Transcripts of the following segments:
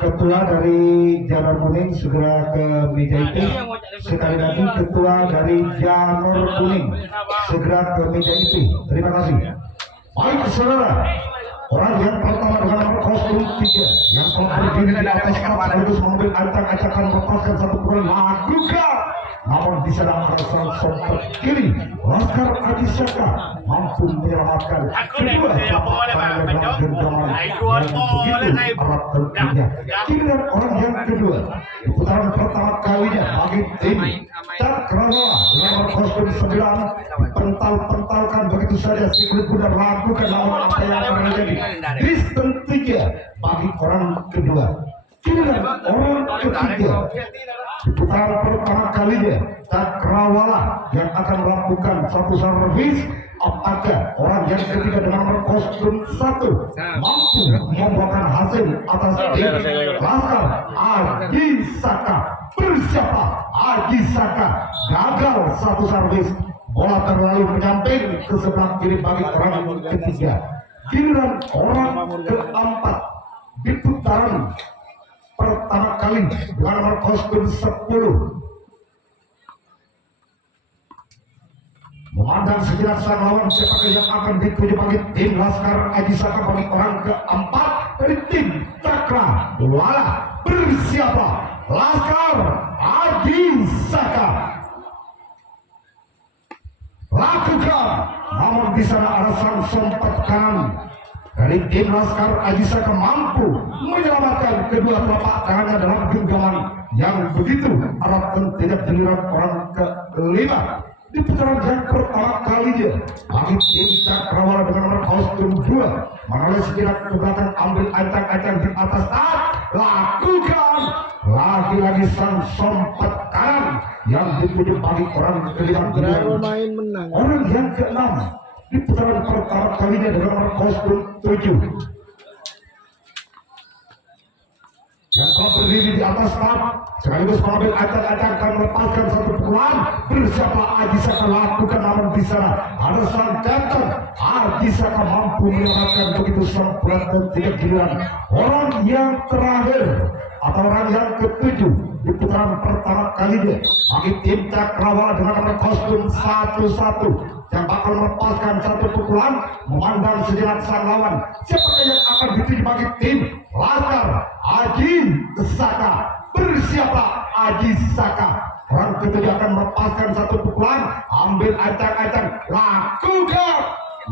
Ketua dari Janur Kuning segera ke meja itu. Sekali lagi ketua dari Janur Kuning segera ke meja itu. Terima kasih. Baik saudara, orang yang pertama dengan nomor kostum 3 yang telah berdiri di atas kapal harus mengambil acak-acakan lepaskan satu pukulan lakukan. Namun di sana Rasul sempat kiri Laskar Adi Syaka mampu menyelamatkan kedua yang begitu erat tentunya. Giliran orang yang kedua di putaran pertama kalinya bagi tim Cakrawala dengan nomor kostum 9 pental-pentalkan begitu saja si kulit kuda lakukan lawan apa yang akan terjadi. Kristen 3 bagi orang kedua. Giliran orang ketiga di putaran pertama kalinya Cakrawala yang akan melakukan satu servis. Apakah orang yang ketiga dengan nomor kostum 1 mampu membuahkan hasil atas tim Laskar Adi Saka? Bersiapa Adi Saka? Gagal satu servis, bola terlalu menyamping ke sebelah kiri bagi orang ketiga. Giliran orang keempat di putaran pertama kali dengan nomor kostum 10 memandang sejenak sang lawan siapakah yang akan dituju bagi tim Laskar Adi Saka bagi orang keempat dari tim Cakrawala. Bersiapa Laskar Adi Saka? Lakukan. Namun di sana ada sang sompat kanan dari tim Laskar Adi Saka mampu menyelamatkan kedua telapak tangannya dalam genggaman yang begitu erat dan tidak giliran orang kelima di putaran yang pertama kalinya bagi tim Cakrawala dengan nomor kostum 2 menoleh sejenak ke belakang ambil ancang-ancang di atas lakukan lagi-lagi sang sompat kanan yang dituju bagi orang kelima. Orang yang keenam di putaran pertama kalinya dengan nomor kostum 7 yang telah berdiri di atas start sekaligus mengambil acak-acak dan melepaskan satu pukulan. Bersiapa Adi Saka? Lakukan. Namun di sana ada sang captain Adi Saka mampu menyelamatkan begitu sempurna dan tidak giliran orang yang terakhir atau orang yang ketujuh di putaran pertama kalinya bagi tim Cakrawala dengan nomor kostum 11 yang bakal melepaskan satu pukulan memandang sejenak sang lawan siapakah yang akan dituju bagi tim Laskar Adi Saka. Bersiapa Adi Saka? Orang ketujuh akan melepaskan satu pukulan ambil acak-acak lakukan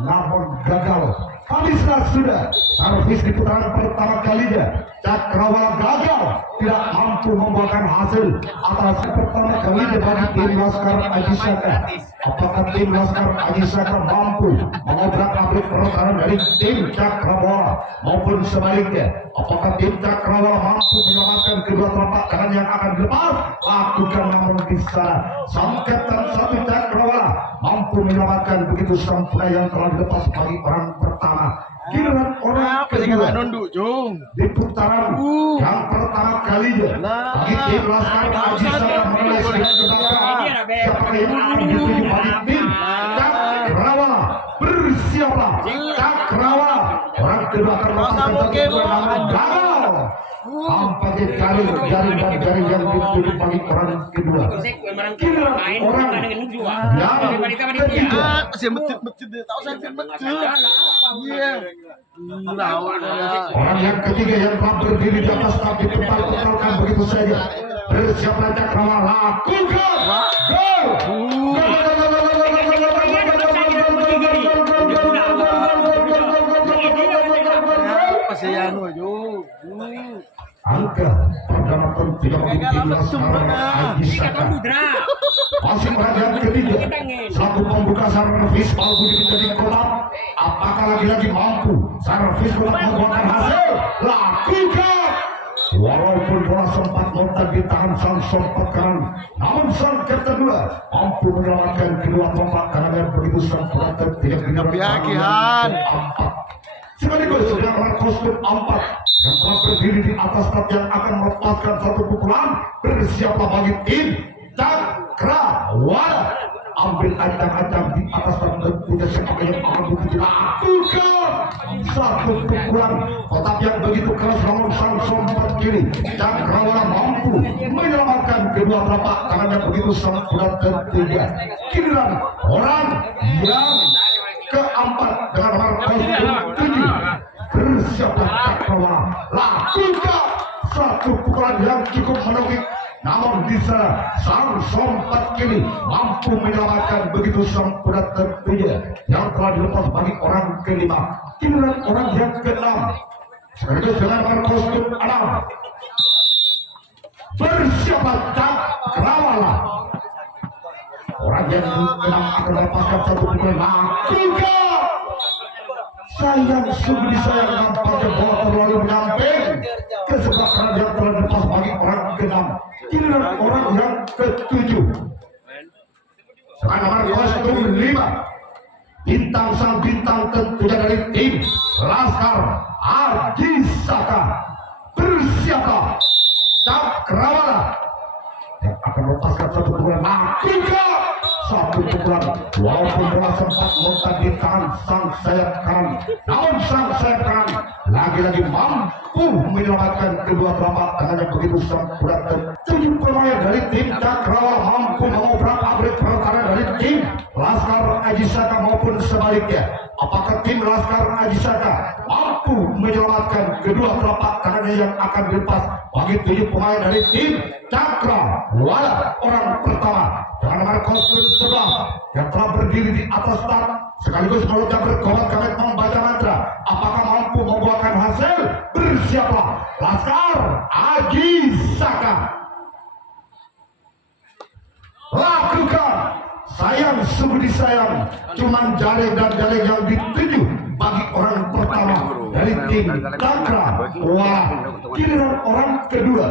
namun gagal. Habislah sudah servis di putaran pertama kalinya. Cakrawala gagal, tidak mampu membuahkan hasil atas pertama kalinya bagi tim Laskar Adi Saka. Apakah tim Laskar Adi Saka mampu mengobrak-abrik pertahanan dari tim Cakrawala maupun sebaliknya? Apakah tim Cakrawala mampu menyelamatkan kedua telapak tangan yang akan dilepas? Lakukan. Namun di sana sang kapten satu Cakrawala mampu menyelamatkan begitu sempurna yang telah dilepas bagi orang pertama. Giliran orang kedua di putaran yang pertama kalinya bagi tim Laskar Adi Saka menoleh sejenak ke belakang siapakah yang akan dituju bagi tim Cakrawala. Bersiapa Cakrawala? Orang kedua akan melepaskan satu pukulan namun gagal. Tampaknya jaring dan jaring yang dituju bagi orang kedua. Giliran orang yang ketiga orang yang ketiga yang telah berdiri di atas tapi pental-pentalkan begitu saja. Bersiapa Cakrawala? Lakukan. Angka perdana tidak mungkin Laskar Adi Saka masih perhatian ketiga satu pembuka servis mampu menjadi kotak. Apakah lagi-lagi mampu servis kotak membuahkan hasil? Lakukan. Walaupun bola sempat lontar di tangan sang sompat kanan namun sang kapten kedua mampu menyelamatkan kedua telapak tangannya begitu sempurna dan tidak keyakinan. Sekaligus sedang nomor kostum 4 yang telah berdiri di atas start yang akan melepaskan satu pukulan. Bersiapa bagi tim Cakrawala? ambil ancang-ancang di atas tentunya sebagai yang akan begitu lakukan satu pukulan kotak yang begitu keras namun sang sompat kiri Cakrawala mampu menyelamatkan kedua telapak tangannya begitu sempurna ketiga giliran orang yang keempat dengan nomor 7 bersiaplah Cakrawala lakukan satu pukulan yang cukup menukik namun di sana sang sompat kiri mampu menyelamatkan begitu sempurna tentunya yang telah dilepas bagi orang kelima giliran orang yang keenam sekaligus dengan nomor kostum 6 bersiaplah Cakrawala orang yang keenam akan melepaskan satu pukulan lakukan sayang sungguh disayang nampaknya bola terlalu menyamping ke sebelah kanan yang telah dilepas bagi orang keenam giliran orang yang ketujuh dengan nomor kostum 5 bintang sang bintang tentunya dari tim Laskar Ajisaka bersiaplah Cakrawala yang akan melepaskan satu pukulan lakukan satu pukulan walaupun bola sempat loncat di tangan sang sayap kanan namun sang sayap kanan lagi-lagi mampu menyelamatkan kedua telapak tangannya begitu sempurna. 7 pemain dari tim Cakrawala mampu mengobrak-abrik pertahanan dari tim Laskar Ajisaka maupun sebaliknya. Apakah tim Laskar Ajisaka mampu menyelamatkan kedua telapak tangannya yang akan dilepas bagi 7 pemain dari tim Cakrawala orang pertama dengan nomor kostum 11 yang telah berdiri di atas start sekaligus mulutnya berkomat kamet membaca mantra. Apakah mampu membuahkan hasil? Bersiaplah Laskar Ajisaka lakukan sayang sungguh disayang cuman jaring dan jaring yang dituju bagi orang pertama dari tim Cakrawala giliran orang kedua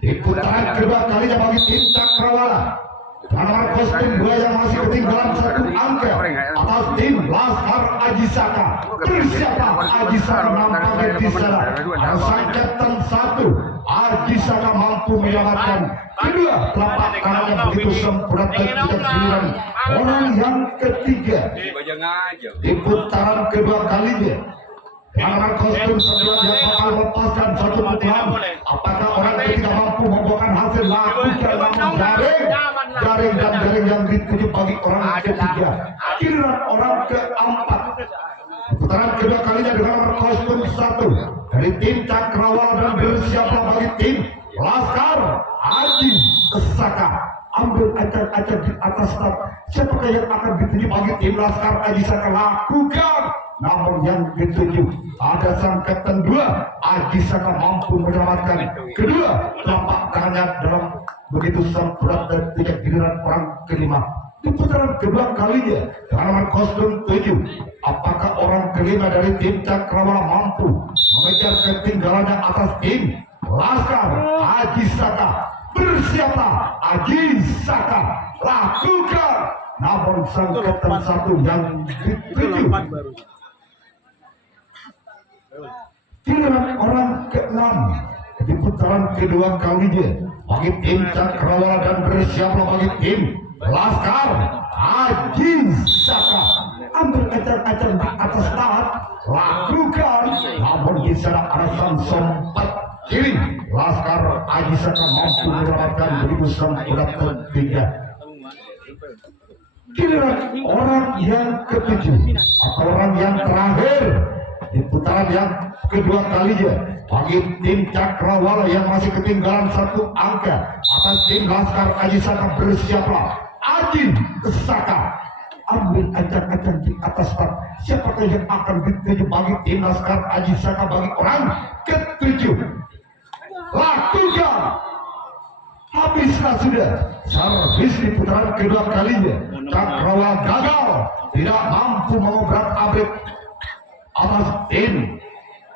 di putaran kedua kalinya bagi tim Cakrawala nomor kostum 2 yang masih ketinggalan satu angka atas tim Laskar Ajisaka bersiaplah Ajisaka nampaknya di sana ada sang kapten 1 Ajisaka mampu menyelamatkan kedua telapak kanannya begitu sempurna giliran orang yang ketiga di putaran kedua kalinya nomor kostum 9 yang bakal melepaskan satu pukulan. Apakah orang ketiga mampu membuahkan hasil? Lakukan namun jaring dan jaring yang dituju bagi orang ketiga giliran orang keempat putaran kedua kalinya dengan nomor kostum 1 dari tim Cakrawala dan bersiaplah bagi tim Laskar Ajisaka ambil acak-acak di atas start siapakah yang akan dituju bagi tim Laskar Ajisaka lakukan namun yang dituju ada sang kapten 2 Ajisaka mampu menyelamatkan kedua telapak tangannya dalam begitu sempurna dan tidak giliran orang kelima di putaran kedua kalinya dengan nomor kostum 7 apakah orang kelima dari tim Cakrawala mampu mengejar ketinggalannya atas tim Laskar Ajisaka bersiaplah Ajisaka lakukan namun sang kapten 1 yang dituju giliran orang ke-6 di putaran kedua kalinya bagi tim Cakrawala dan bersiaplah bagi tim Laskar Ajisaka ambil acak-acak di atas tahat lakukan namun di sana ada sang sompat kiri Laskar Ajisaka mampu menyelamatkan begitu sempurna ketiga giliran orang yang ketujuh atau orang yang terakhir di putaran yang kedua kalinya bagi tim Cakrawala yang masih ketinggalan satu angka atas tim Laskar Ajisaka bersiaplah Ajisaka ambil acak-acak di atas start siapakah yang akan dituju bagi tim Laskar Ajisaka bagi orang ketujuh lakukan habislah sudah servis di putaran kedua kalinya Cakrawala gagal tidak mampu mengobrak-abrik atas tim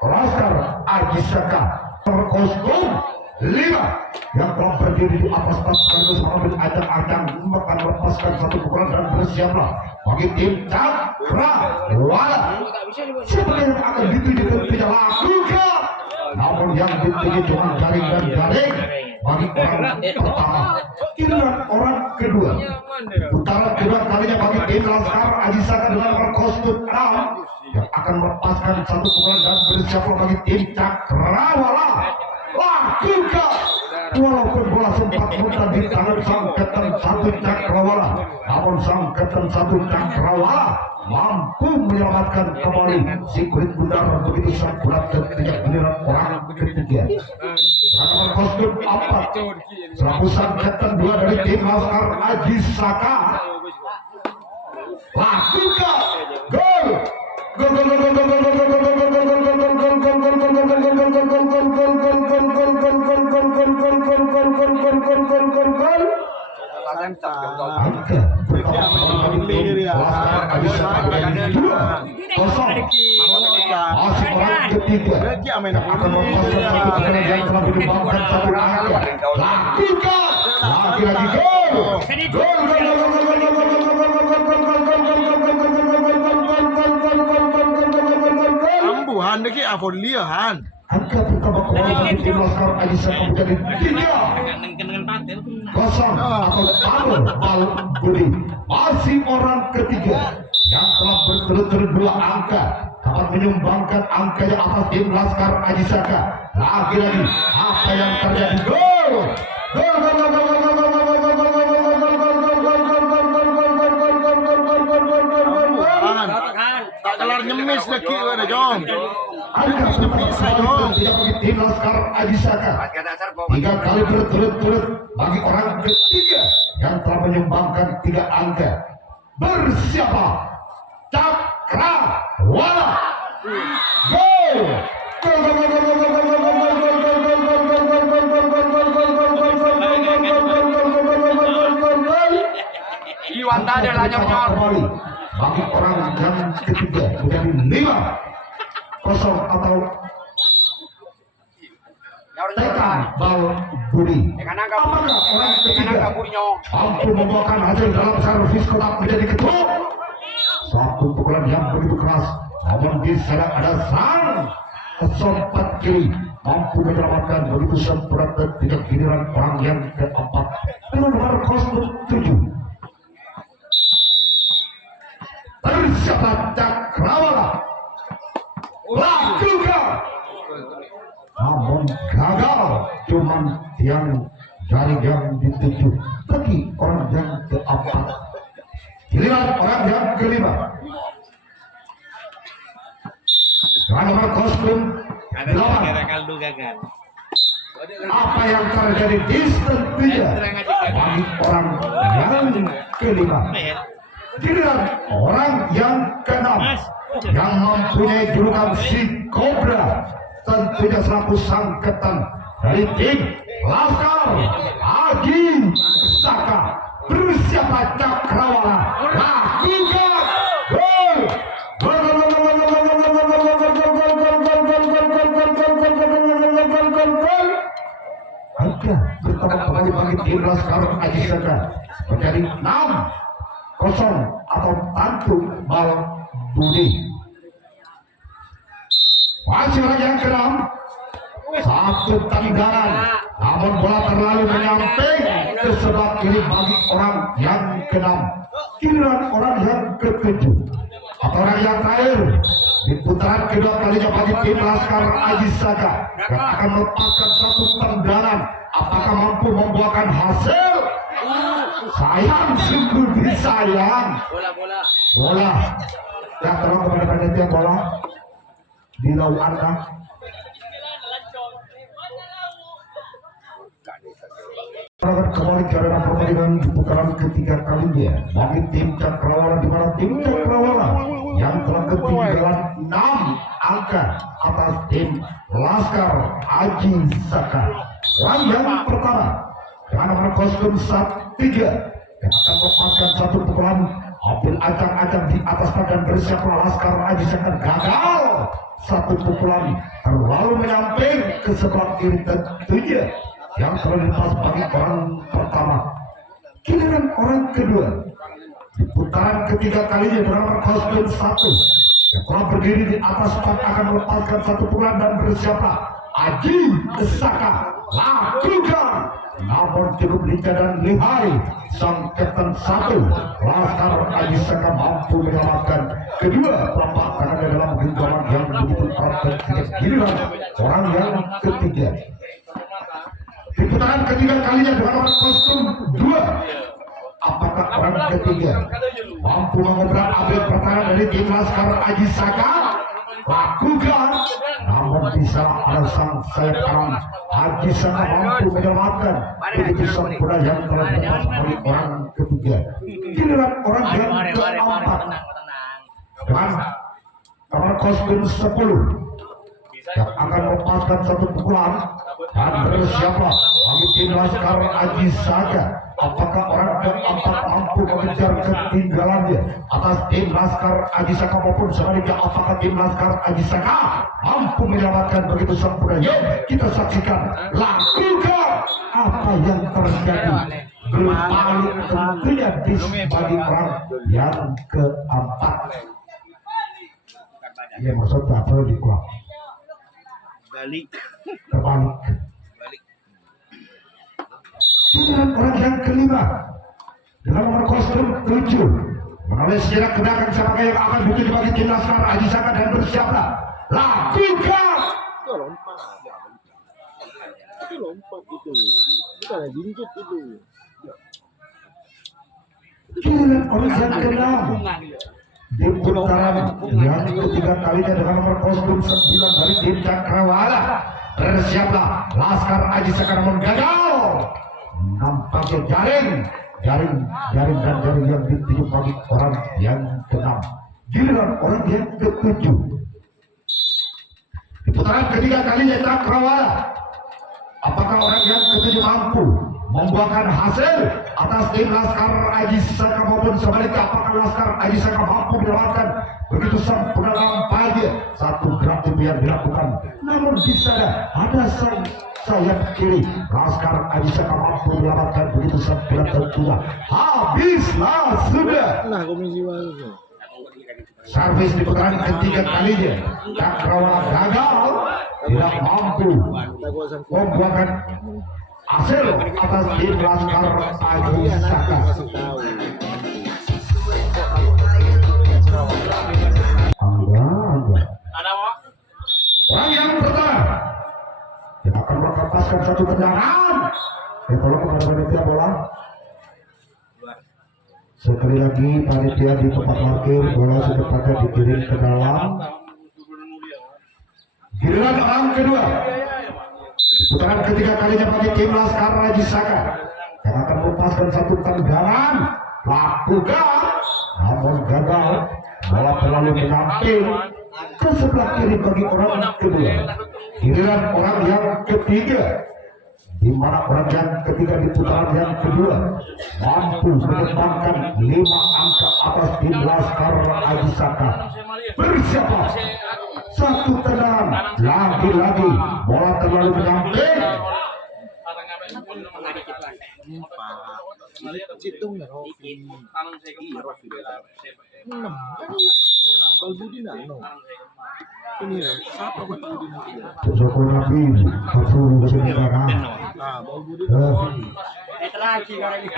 Laskar Ajisaka nomor kostum 5 yang telah berdiri di atas tas sekaligus mengambil acak-acak akan melepaskan satu pukulan dan bersiaplah bagi tim Cakrawala siapa yang akan dituju tentunya lakukan namun yang dituju cuma jaring dan jaring bagi orang pertama, giliran orang kedua. Putaran kedua kalinya bagi tim Laskar Aji Saka dengan nomor kostum 6 yang akan melepaskan satu pukulan dan bersiap bagi tim Cakrawala. Lakukan walaupun bola sempat muntah di tangan sang kapten satu Cakrawala, namun sang kapten satu Cakrawala mampu menyelamatkan kembali si kulit bundar begitu sang bulat ketika giliran orang ketiga. Nomor kostum 4 selaku sang kapten 2 dari tim Laskar Aji Saka. Lakukan gol. Han deki afon liahan. Angka pertama kembali tim Laskar Aji Saka menjadi 3-0 atau Bal Budi. Masih orang ketiga yang telah berturut-turut 2 angka dapat menyumbangkan angka yang atas tim Laskar Aji Saka. Lagi-lagi apa yang terjadi? Gol! Tak kelar nyemis lagi ada Jong. Angka tim Laskar Aji Saka 3 kali berturut-turut bagi orang ketiga yang telah menyumbangkan 3 angka. Bersiapa? Cakrawala. Gol! Iwan tadi lah nyor-nyor. Bagi orang yang ketiga menjadi 5-0 atau Tekan Bal Budi. Apakah orang ketiga mampu membawakan hasil dalam servis kotak menjadi ketuk? Satu pukulan yang begitu keras, namun di sana ada sang kesompat kiri mampu menyelamatkan begitu sempurna ketika giliran orang yang keempat dengan nomor kostum 7. Bersiapa Cakrawala. Lakukan. Namun gagal, cuman yang jaring yang dituju bagi orang yang keempat. Giliran orang yang kelima dengan nomor kostum 8. Apa yang terjadi di tentunya bagi orang yang kelima. Giliran orang yang keenam yang mempunyai julukan si Cobra, tentunya selaku sang kapten dari tim Laskar Aji Saka. Bersiapa Cakrawala. Lakukan gol. Angka pertama kembali bagi tim Laskar Aji Saka menjadi 6-0 atau Tantu Bal Budi. Masih lagi yang ke-6, satu tendangan, namun bola terlalu menyamping ke sebelah kiri bagi orang yang ke-6. Giliran orang yang ke-7 atau orang yang terakhir di putaran kedua kalinya bagi tim Laskar Aji Saka yang akan melepaskan satu tendangan. Apakah mampu membuahkan hasil? Sayang, sungguh disayang. Bola yang terang kepada panitia bola di laut Anda. Kembali ke arena pertandingan di putaran ketiga kalinya bagi tim Cakrawala, di mana tim Cakrawala yang telah ketinggalan 6 angka atas tim Laskar Aji Saka. Yang pertama dengan nomor kostum 3 yang akan melepaskan satu pukulan, ambil acak-acak di atas badan bersiap Laskar Aji Saka. Gagal satu pukulan terlalu menyamping ke sebelah kiri, tentunya yang terlepas bagi orang pertama. Giliran orang kedua di putaran ketiga kalinya bernomor kostum 1 yang telah berdiri di atas pangkat akan melepaskan satu pukulan dan bersiap Aji Saka. lakukan. Namun cukup lincah dan lihai sang kapten 1 Laskar Aji Saka mampu menyelamatkan kedua telapak tangannya dalam genggaman yang begitu erat dan singkat. Giliran orang yang ketiga di putaran ketiga kalinya dengan nomor kostum 2. Apakah orang ketiga mampu mengobrak abrik pertahanan dari tim Laskar Aji Saka? Lakukan. Namun bisa ada sang sayap kanan Aji Saka mampu menyelamatkan begitu sempurna yang terlepas dari orang ketiga. Giliran orang yang keempat dengan nomor kostum 10 yang akan melepaskan satu pukulan dan bersiaplah bagi tim Laskar Aji Saka. Apakah orang keempat mampu mengejar ketinggalannya atas tim Laskar Aji Saka maupun sebaliknya? Apakah tim Laskar Aji Saka mampu menyelamatkan begitu sempurna? Yuk kita saksikan. Lakukan. Apa yang terjadi? Berpaling tentunya bagi orang yang keempat. Ya maksudnya apa dikuat? Balik. Terbalik. Giliran orang yang kelima dengan nomor kostum 7 menoleh sejarah ke belakang siapakah yang akan butuh bagi tim Laskar Aji Saka dan bersiaplah. Lakukan. Itu lompat itu. Bukan jinjit itu. Giliran orang yang keenam di putaran yang ketiga kalinya dengan nomor kostum 9 dari tim Cakrawala. Bersiaplah. Laskar Aji Saka namun gagal. Nampaknya jaring dan jaring yang dituju bagi orang yang keenam. Giliran orang yang ketujuh di putaran ketiga kalinya Cakrawala. Apakah orang yang ketujuh mampu membuahkan hasil atas tim Laskar Aji Saka maupun sebaliknya? Apakah Laskar Aji Saka mampu menyelamatkan begitu sempurna nampaknya satu gerak yang dilakukan? Namun di sana ada sayap kiri Laskar Aji Saka mampu menyelamatkan begitu sempurna tentunya. Habislah sudah. Nah, komisi wae. Servis di putaran ketiga kalinya Cakrawala gagal, tidak mampu membuahkan hasil atas tim Laskar Aji Saka. Orang yang pertama yang akan melepaskan satu tendangan. Tolong kepada panitia bola. Sekali lagi panitia di tempat parkir bola secepatnya dikirim ke dalam. Giliran orang kedua putaran ketiga kalinya bagi tim Laskar Aji Saka yang akan melepaskan satu tendangan. Lakukan. Namun gagal. Bola terlalu menyamping ke sebelah kiri bagi orang kedua. Giliran orang yang ketiga di mana orang yang ketiga di putaran yang kedua mampu menyumbangkan 5 angka atas tim Laskar Aji Saka. Bersiaplah. Satu tendangan lagi-lagi bola terlalu menyamping. Citung ya Rofi. Rofi. Balbudi nano. Ini ya, siapa Balbudi nano? Joko Nabi, Kapsul Besenegara. Nah, Balbudi.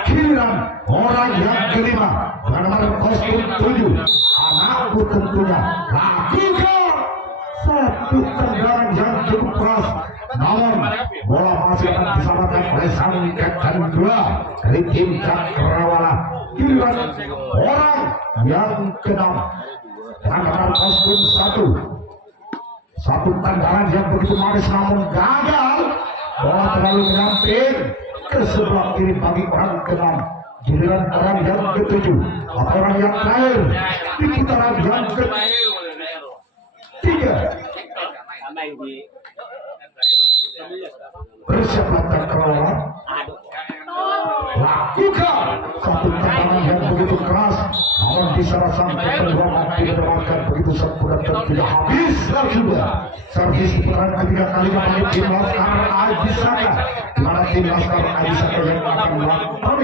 Giliran orang yang kelima dengan nomor kostum 7 anakku tentunya. Lakukan satu tendangan yang cukup keras. Namun bola masih akan diselamatkan oleh sang kapten 2 dari tim Cakrawala. Giliran orang yang keenam dengan nomor kostum 1. Satu tendangan yang begitu manis namun gagal. Bola terlalu menyamping ke sebelah kiri bagi orang keenam. Giliran orang yang ketujuh atau orang yang terakhir di putaran yang ketiga. Bersiaplah Cakrawala. Lakukan satu tendangan yang begitu keras namun di sana sang kedua mampu menyelamatkan begitu sempurna dan tidak habis juga servis putaran ketiga kalinya bagi tim Laskar Aji Saka, di mana tim Laskar Aji Saka yang akan melakukan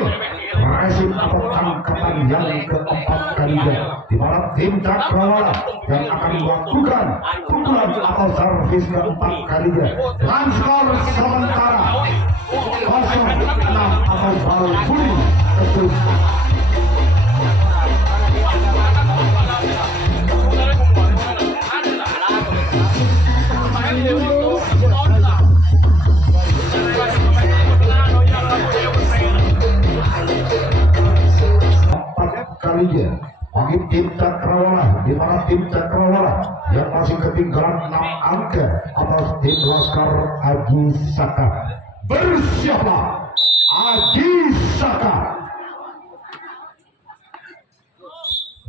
resim atau tangkapan yang keempat kalinya, di mana tim Cakrawala yang akan melakukan pukulan atau servis keempat kalinya dengan skor sementara 0-6 atau bal bunyi ketujuh. Kalinya bagi tim Cakrawala, di mana tim Cakrawala yang masih ketinggalan 6 angka atas tim Laskar Aji Saka. Bersiaplah Aji Saka.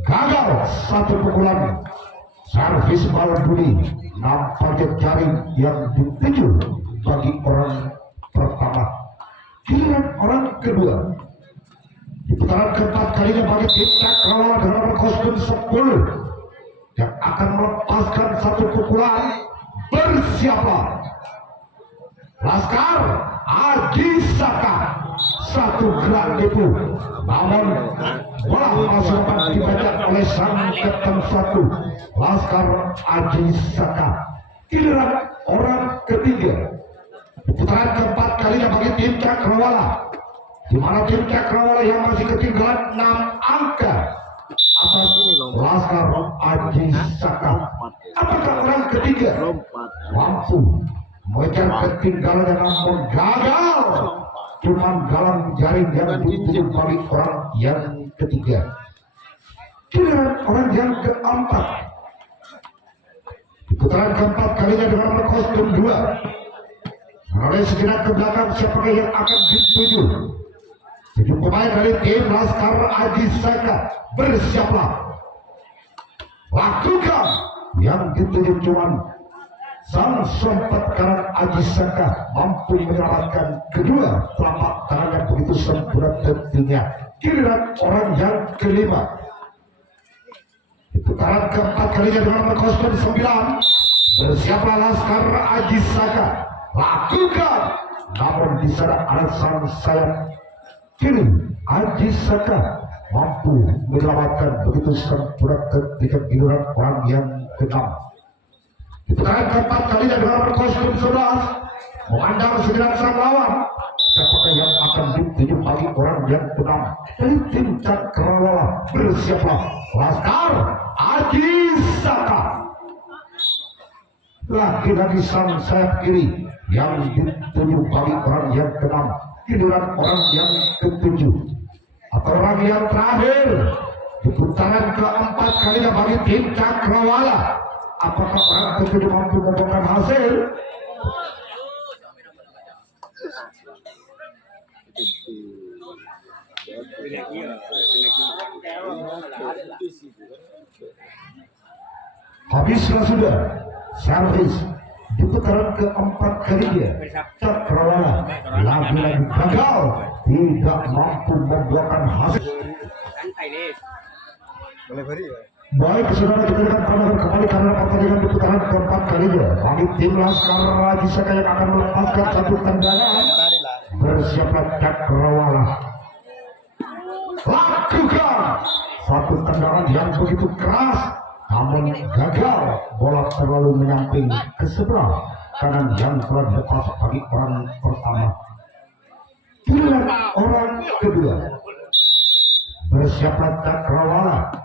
Gagal satu pukulan servis bal bunyi, nampaknya jaring yang dituju bagi orang pertama. Giliran orang kedua di putaran keempat kalinya bagi tim Cakrawala dengan nomor kostum 10 yang akan melepaskan satu pukulan. Bersiaplah Laskar Aji Saka. Satu gerak itu, namun bola masih dapat dibaca oleh sang kapten 1 Laskar Aji Saka. Giliran orang ketiga di putaran keempat kalinya bagi tim Cakrawala, di mana tim Cakrawala yang masih ketinggalan 6 angka atas Laskar Aji Saka. Apakah orang ketiga mampu mengejar ketinggalan yang namun gagal? Cuman galang jaring yang dituju bagi orang yang ketiga. Giliran orang yang keempat di putaran keempat kalinya dengan nomor kostum 2. Oleh sejenak ke belakang siapa yang akan dituju? 7 pemain dari tim Laskar Aji Saka. Bersiaplah. Lakukan yang dituju cuman sang sempat kanan Aji Saka mampu menyelamatkan kedua telapak tangannya begitu sempurna tentunya. Giliran orang yang kelima di putaran keempat kalinya dengan nomor kostum 9. Bersiaplah Laskar Aji Saka. Lakukan, namun di sana ada sang sayap kiri Aji Saka mampu menyelamatkan begitu sempurna ketika giliran orang yang ke-6 di putaran keempat kalinya dengan nomor kostum 11 memandang segera sang lawan. Siapakah yang akan dituju bagi orang yang ke-6 dari tim Cakrawala? Bersiaplah Laskar Aji Saka. Lagi-lagi sang sayap kiri yang dituju bagi orang yang ke-6, giliran orang yang ke-7 atau orang yang terakhir di putaran keempat kalinya bagi tim Cakrawala. Apakah orang ke-7 mampu membuahkan hasil? Habislah sudah servis di putaran keempat kalinya. Cakrawala lagi-lagi gagal, tidak mampu membuahkan hasil. Baik saudara, kita akan pandangan kembali karena pertandingan di putaran keempat kalinya bagi tim Laskar Aji Saka yang akan melepaskan satu tendangan. Bersiaplah Cakrawala. Lakukan satu tendangan yang begitu keras, namun gagal. Bola terlalu menyamping ke sebelah kanan yang telah dilepas bagi orang pertama. Giliran orang kedua. Bersiaplah Cakrawala.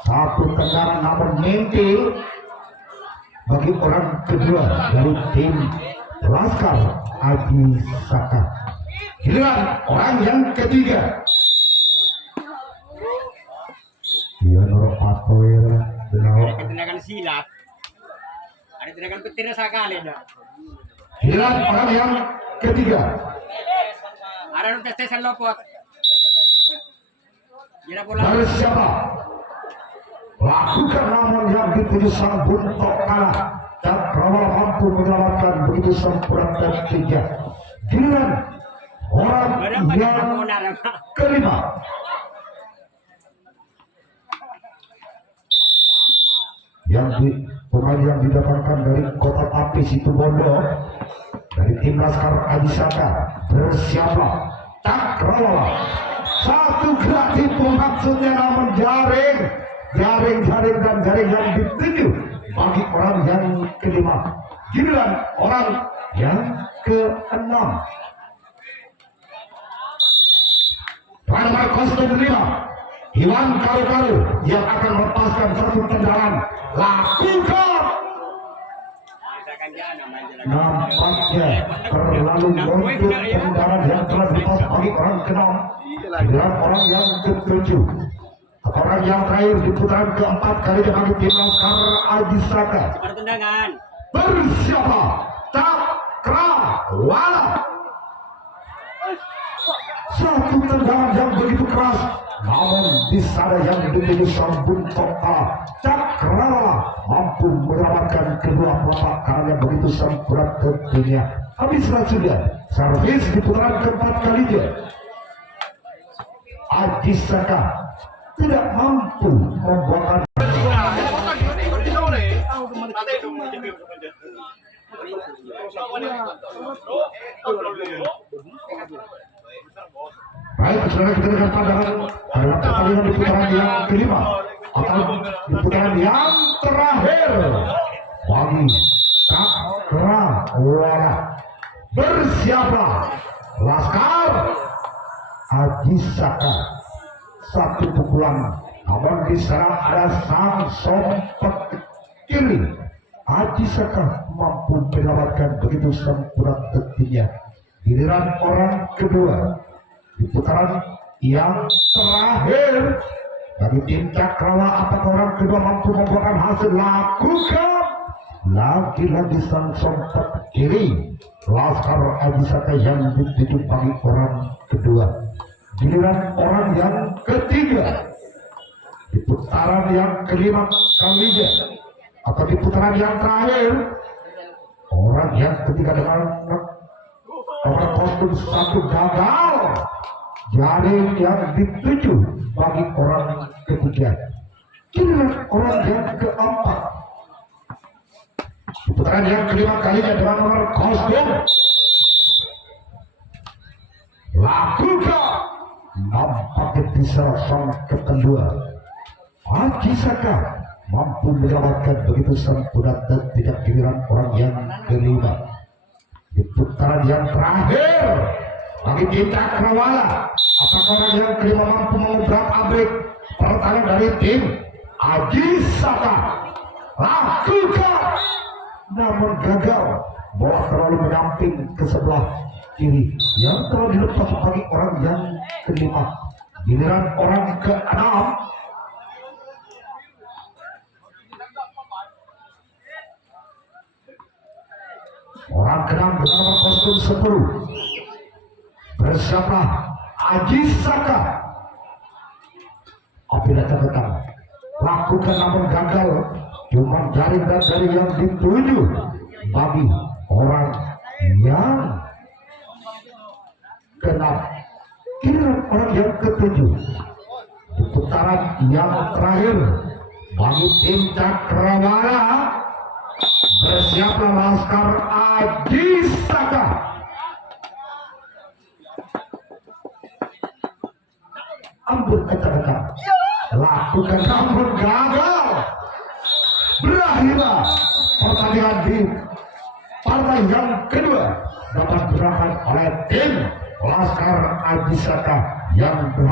Satu tendangan namun mimpi bagi orang kedua dari tim Laskar Aji Saka. Giliran orang yang ketiga. Dia norok patoir benar. Tindakan silat. Ada tindakan petir sekali dah. Giliran orang yang ketiga. Ada tes-tesan lopot. Gila bola. Harus siapa? Lakukan namun yang dituju sang buntok kalah. Cakrawala mampu menyelamatkan begitu sempurna dan tiga. Giliran orang yang kelima. pemain yang didatangkan dari Kota Tapi Situbondo dari tim Laskar Aji Saka. Bersiaplah Cakrawala, satu gerak tipu maksudnya, namun jaring dan jaring yang dituju bagi orang yang kelima. Giliran orang yang keenam, pada nomor kostum 5 Iwan Karu-Karu yang akan melepaskan satu tendangan. Lakukan, nampaknya terlalu untuk tendangan yang telah dilepas bagi orang keenam. Giliran orang yang ketujuh, orang yang terakhir di putaran keempat kali bagi tim Laskar Aji Saka. Tendangan. Bersiapa Cakrawala, satu tendangan yang begitu keras, namun di sana yang dituju sambung total. Cakrawala mampu menyelamatkan kedua pelapak karena begitu semburat ke dunia. Habislah sudah servis di putaran keempat kalinya. Aji Saka tidak mampu membuahkan. Baik, saudara, kita dengar pandangan adalah pertandingan di putaran yang kelima atau di putaran yang terakhir bagi Cakrawala. Bersiaplah Laskar Aji Saka, satu pukulan, namun di sana ada sang sompet kiri. Aji Saka mampu menyelamatkan begitu sempurna tentunya. Giliran orang kedua di putaran yang terakhir bagi tim Cakrawala, apakah orang kedua mampu membuahkan hasil? Lakukan lagi-lagi sang sompet kiri Laskar Aji Saka yang dituju bagi orang kedua. Giliran orang yang ketiga di putaran yang kelima kalinya atau di putaran yang terakhir, orang yang ketiga dengan nomor kostum 1 gagal. Jaring yang dituju bagi orang ketiga. Giliran orang yang keempat di putaran yang kelima kalinya dengan nomor kostum Lakukan, nampaknya bisa sang kedua. Aji Saka mampu menyelamatkan begitu sempurna dan tidak. Giliran orang yang kelima di putaran yang terakhir bagi tim Cakrawala, apakah orang yang kelima mampu mengobrak abrik pertahanan dari tim Aji Saka? Lakukan, namun gagal. Bola terlalu menyamping ke sebelah kiri yang telah dilepas bagi orang yang kelima. Giliran orang keenam dengan nomor kostum 10. Bersiaplah Aji Saka. Apabila terketam, lakukan namun gagal. Cuma jaring dan jaring yang dituju bagi orang yang keenam. Giliran orang yang ketujuh di putaran yang terakhir bagi tim Cakrawala. Bersiaplah Laskar Aji Saka. Ampun kecerdasan, lakukan namun gagal. Berakhirlah pertandingan di partai yang kedua dapat dimenangkan oleh tim Laskar Aji Saka yang berhasil